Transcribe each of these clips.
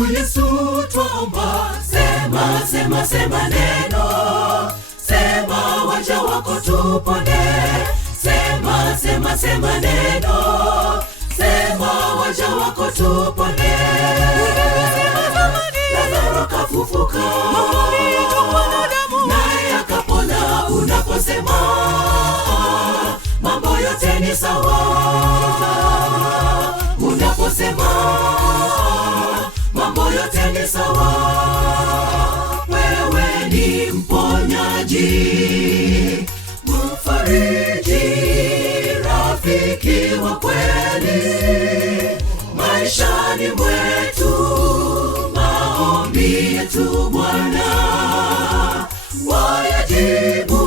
wetu Yesu twaomba, sema, sema, sema neno, sema waja wako tupone, sema, sema, sema neno, sema waja wako tupone. Lazaro kafufuka, naye akapona. Unaposema mambo yote ni sawa, unaposema mambo yote ni sawa. Wewe ni mponyaji, mfariji, rafiki wa kweli maishani mwetu. Maombi yetu Bwana wayajibu,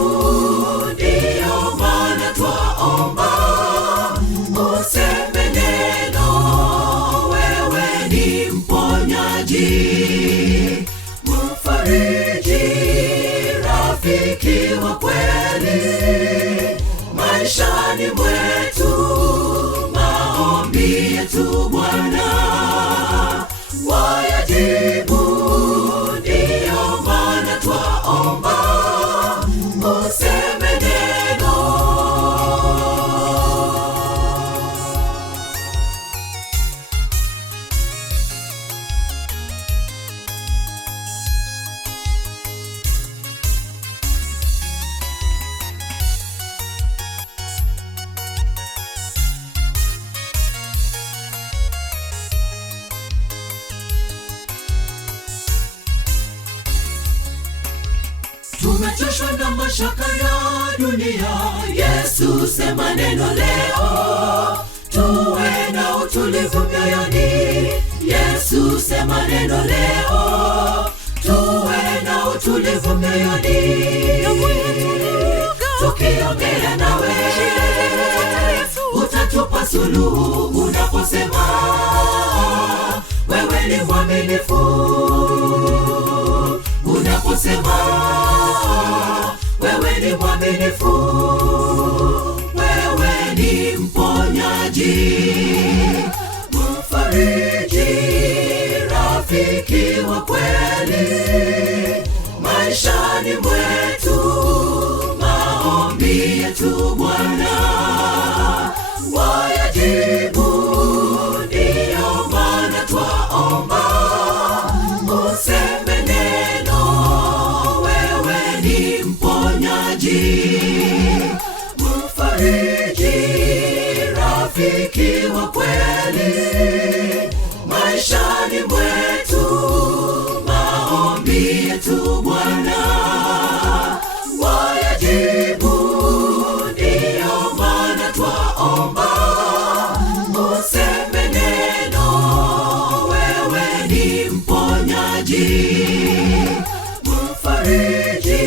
ndiyo maana twaomba useme neno. Wewe ni mponyaji, mfariji, rafiki wa kweli maishani mwetu. Maombi yetu Bwana wayajibu, ndiyo maana twaomba useme neno. Tumechoshwa na mashaka ya dunia, Yesu sema neno leo, tuwe na utulivu mioyoni. Yesu sema neno leo, tuwe na utulivu mioyoni. Tukiongea nawe utatupa suluhu. Unaposema wewe ni mwaminifu, unaposema wewe ni mwaminifu, wewe ni mponyaji, mfariji, rafiki wa kweli maishani mwetu. Maombi yetu Bwana wayajibu, ndiyo maana twaomba useme neno. Wewe ni mponyaji, mfariji, rafiki wa kweli maishani mwetu. Maombi yetu Bwana wayajibu, ndiyo maana twaomba useme neno. Wewe ni mponyaji, mfariji,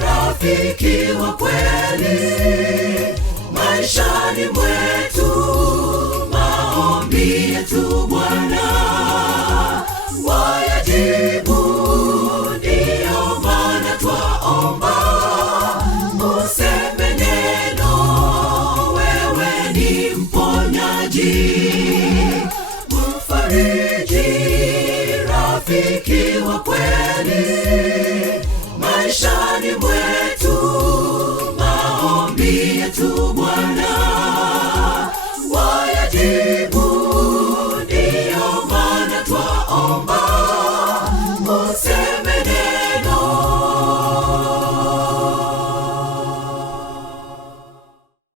rafiki wa kweli maishani mwetu. Maombi yetu Bwana wayajibu, ndiyo maana twaomba useme neno. Wewe ni mponyaji, mfariji, rafiki wa kweli maishani mwetu. Maombi yetu